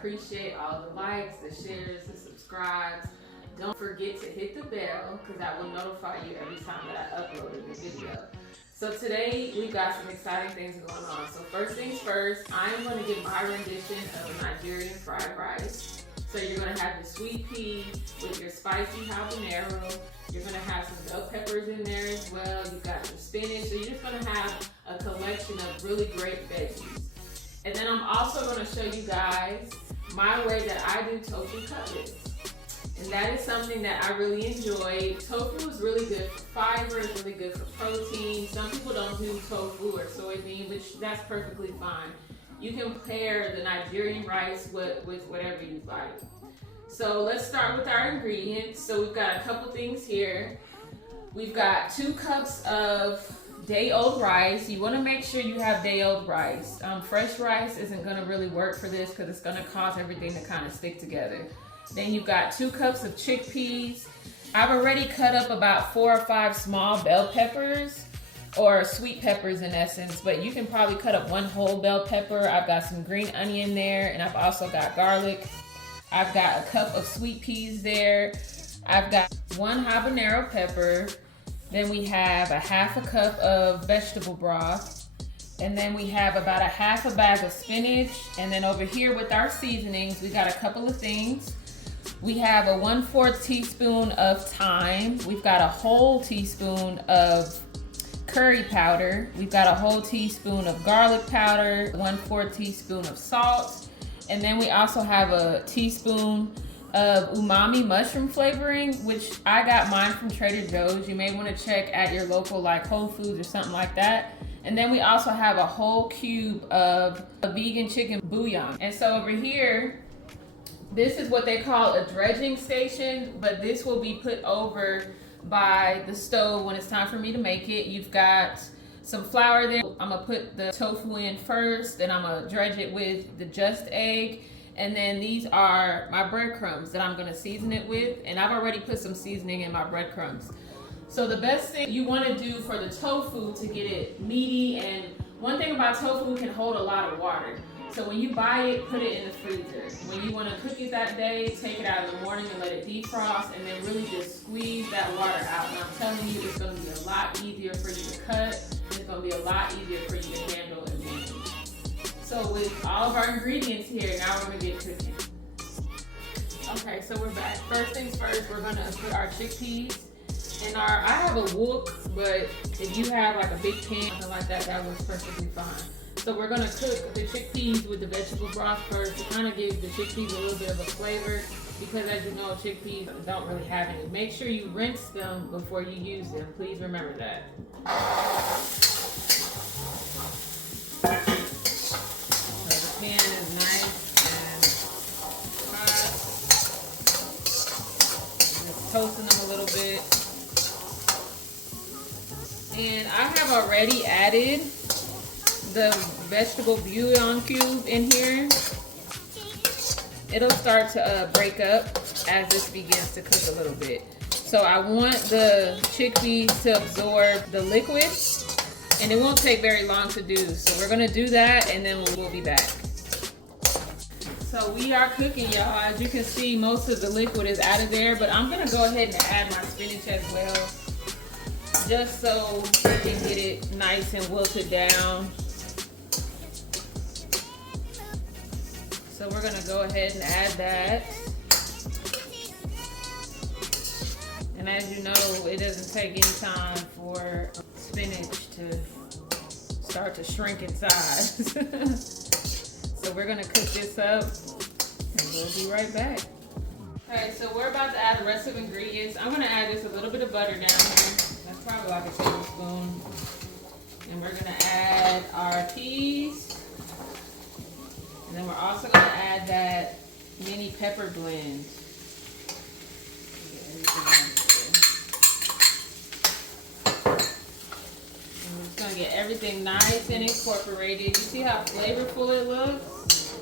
appreciate all the likes, the shares, the subscribes. Don't forget to hit the bell because that will notify you every time that I upload a new video. So today we've got some exciting things going on. So first things first, I am going to give my rendition of Nigerian fried rice. So you're going to have the sweet pea with your spicy habanero. You're going to have some bell peppers in there as well. You've got your spinach. So you're just going to have a collection of really great veggies. And then I'm also going to show you guys my way that I do tofu cutlets. And that is something that I really enjoy. Tofu is really good for fiber, it's really good for protein. Some people don't do tofu or soybean, which that's perfectly fine. You can pair the Nigerian rice with whatever you like. So let's start with our ingredients. So we've got a couple things here. We've got 2 cups of day-old rice. You want to make sure you have day-old rice. Fresh rice isn't going to really work for this because it's going to cause everything to kind of stick together. Then you've got 2 cups of chickpeas. I've already cut up about 4 or 5 small bell peppers, or sweet peppers in essence, but you can probably cut up 1 whole bell pepper. I've got some green onion there, and I've also got garlic. I've got a cup of sweet peas there. I've got 1 habanero pepper. Then we have a 1/2 cup of vegetable broth. And then we have about a 1/2 bag of spinach. And then over here with our seasonings, we got a couple of things. We have a 1/4 teaspoon of thyme. We've got a whole teaspoon of curry powder. We've got a whole teaspoon of garlic powder, 1/4 teaspoon of salt. And then we also have a teaspoon of umami mushroom flavoring, which I got mine from Trader Joe's. You may want to check at your local like Whole Foods or something like that. And then we also have a whole cube of a vegan chicken bouillon. And so over here, this is what they call a dredging station, but this will be put over by the stove when it's time for me to make it. You've got some flour there. I'm gonna put the tofu in first, then I'm gonna dredge it with the just egg. And then these are my breadcrumbs that I'm gonna season it with. And I've already put some seasoning in my breadcrumbs. So the best thing you wanna do for the tofu to get it meaty, and one thing about tofu, it can hold a lot of water. So when you buy it, put it in the freezer. When you wanna cook it that day, take it out in the morning and let it defrost, and then really just squeeze that water out. And I'm telling you, it's gonna be a lot easier for you to cut. It's gonna be a lot easier for you to handle and manage. So with all of our ingredients here, now we're gonna get cooking. Okay, so we're back. First things first, we're gonna put our chickpeas in our, I have a wok, but if you have like a big pan, something like that, that works perfectly fine. So we're gonna cook the chickpeas with the vegetable broth first to kind of give the chickpeas a little bit of a flavor, because as you know, chickpeas don't really have any. Make sure you rinse them before you use them. Please remember that. So the pan is nice and hot. Just toasting them a little bit. And I have already added the vegetable bouillon cube in here. It'll start to break up as this begins to cook a little bit. So I want the chickpeas to absorb the liquid, and it won't take very long to do. So we're gonna do that, and then we'll be back. So we are cooking, y'all. As you can see, most of the liquid is out of there, but I'm gonna go ahead and add my spinach as well, just so we can get it nice and wilted down. So we're gonna go ahead and add that. And as you know, it doesn't take any time for spinach to start to shrink in size. So we're gonna cook this up and we'll be right back. Okay, so we're about to add the rest of the ingredients. I'm gonna add just a little bit of butter down here. That's probably like a tablespoon. And we're gonna add our peas. And then we're also going to add that mini pepper blend. And we're just going to get everything nice and incorporated. You see how flavorful it looks?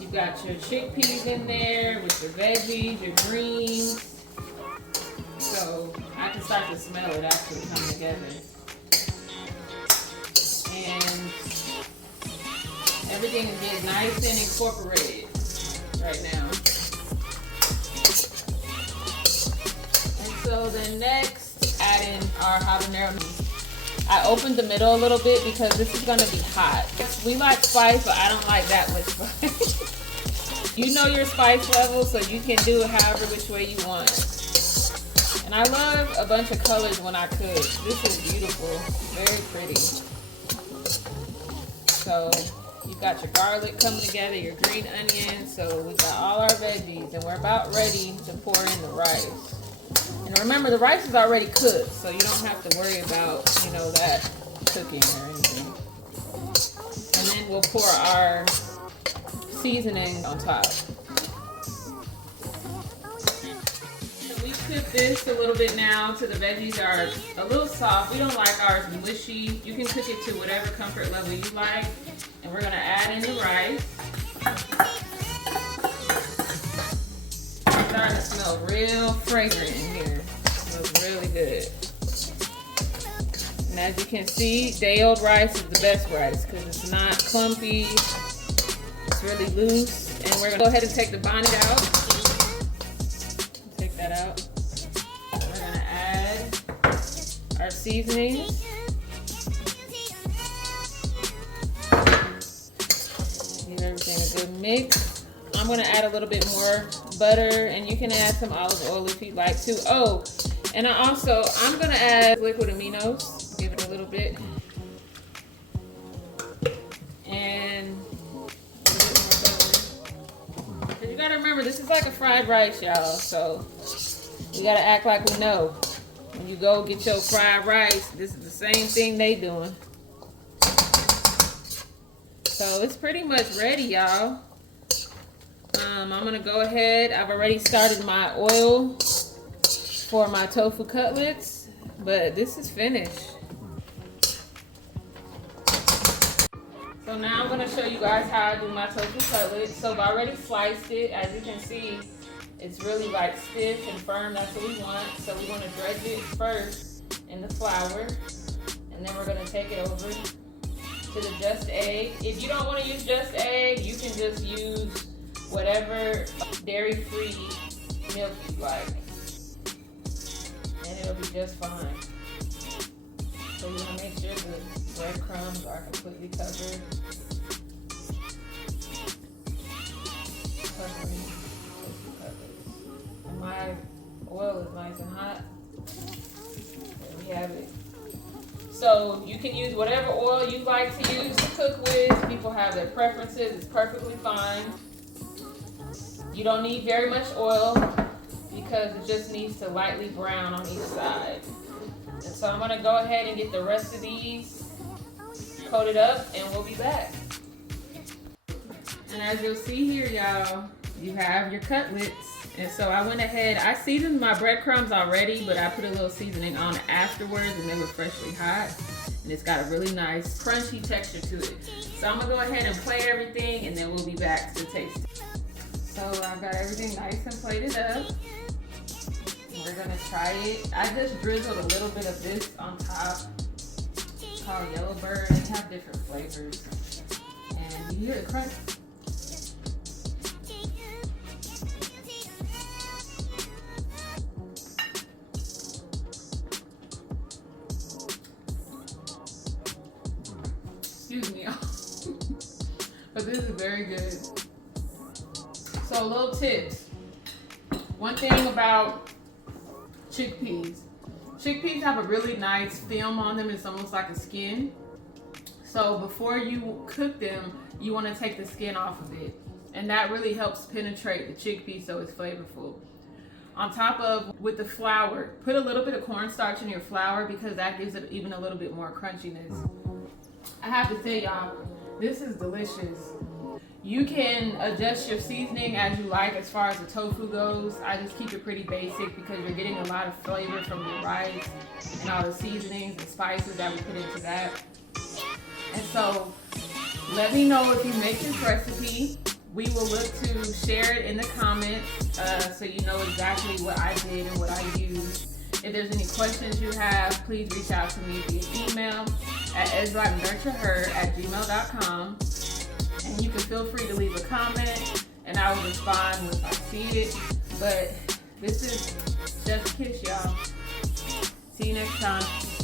You've got your chickpeas in there with your veggies, your greens. So I can start to smell it actually come together. And everything is getting nice and incorporated. right now. And so then next, add in our habanero. I opened the middle a little bit because this is gonna be hot. We like spice, but I don't like that much spice. You know your spice level, so you can do it however which way you want. And I love a bunch of colors when I cook. This is beautiful, very pretty. So you've got your garlic coming together, your green onions. So we got all our veggies, and we're about ready to pour in the rice. And remember, the rice is already cooked, so you don't have to worry about, you know, that cooking or anything. And then we'll pour our seasoning on top. Cook this a little bit now till the veggies are a little soft. We don't like ours mushy. You can cook it to whatever comfort level you like. And we're gonna add in the rice. It's starting to smell real fragrant in here. It smells really good. And as you can see, day-old rice is the best rice because it's not clumpy. It's really loose. And we're gonna go ahead and take the bonnet out. Take that out. Our seasonings. Give everything a good mix. I'm going to add a little bit more butter, and you can add some olive oil if you'd like to. Oh, and I'm going to add liquid aminos. Give it a little bit. And a little bit more butter. And you got to remember, this is like a fried rice, y'all. So you got to act like we know. When you go get your fried rice, this is the same thing they doing. So it's pretty much ready, y'all. I'm gonna go ahead. I've already started my oil for my tofu cutlets, but this is finished. So now I'm gonna show you guys how I do my tofu cutlets. So I've already sliced it. As you can see, it's really like stiff and firm. That's what we want. So we want to dredge it first in the flour. And then we're going to take it over to the just egg. If you don't want to use just egg, you can just use whatever dairy-free milk you like. And it'll be just fine. So you want to make sure the breadcrumbs are completely covered. And my oil is nice and hot. There we have it. So you can use whatever oil you like to use to cook with. People have their preferences. It's perfectly fine. You don't need very much oil because it just needs to lightly brown on each side. And so I'm going to go ahead and get the rest of these coated up, and we'll be back. And as you'll see here, y'all, you have your cutlets. And so I went ahead, I seasoned my breadcrumbs already, but I put a little seasoning on afterwards, and they were freshly hot. And it's got a really nice crunchy texture to it. So I'm gonna go ahead and plate everything, and then we'll be back to taste it. So I've got everything nice and plated up. We're gonna try it. I just drizzled a little bit of this on top. It's called Yellowbird. They have different flavors. And you hear the crunch. Excuse me, but this is very good. So little tips. One thing about chickpeas. Chickpeas have a really nice film on them. It's almost like a skin. So before you cook them, you want to take the skin off of it. And that really helps penetrate the chickpea so it's flavorful. On top of, with the flour, put a little bit of cornstarch in your flour because that gives it even a little bit more crunchiness. I have to tell y'all, this is delicious. You can adjust your seasoning as you like as far as the tofu goes. I just keep it pretty basic because you're getting a lot of flavor from the rice and all the seasonings and spices that we put into that. And so let me know if you make this recipe. We will look to share it in the comments so you know exactly what I did and what I used. If there's any questions you have, please reach out to me via email at NurtureHer@gmail.com. And you can feel free to leave a comment and I will respond if I see it. But this is Chef's Kiss, y'all. See you next time.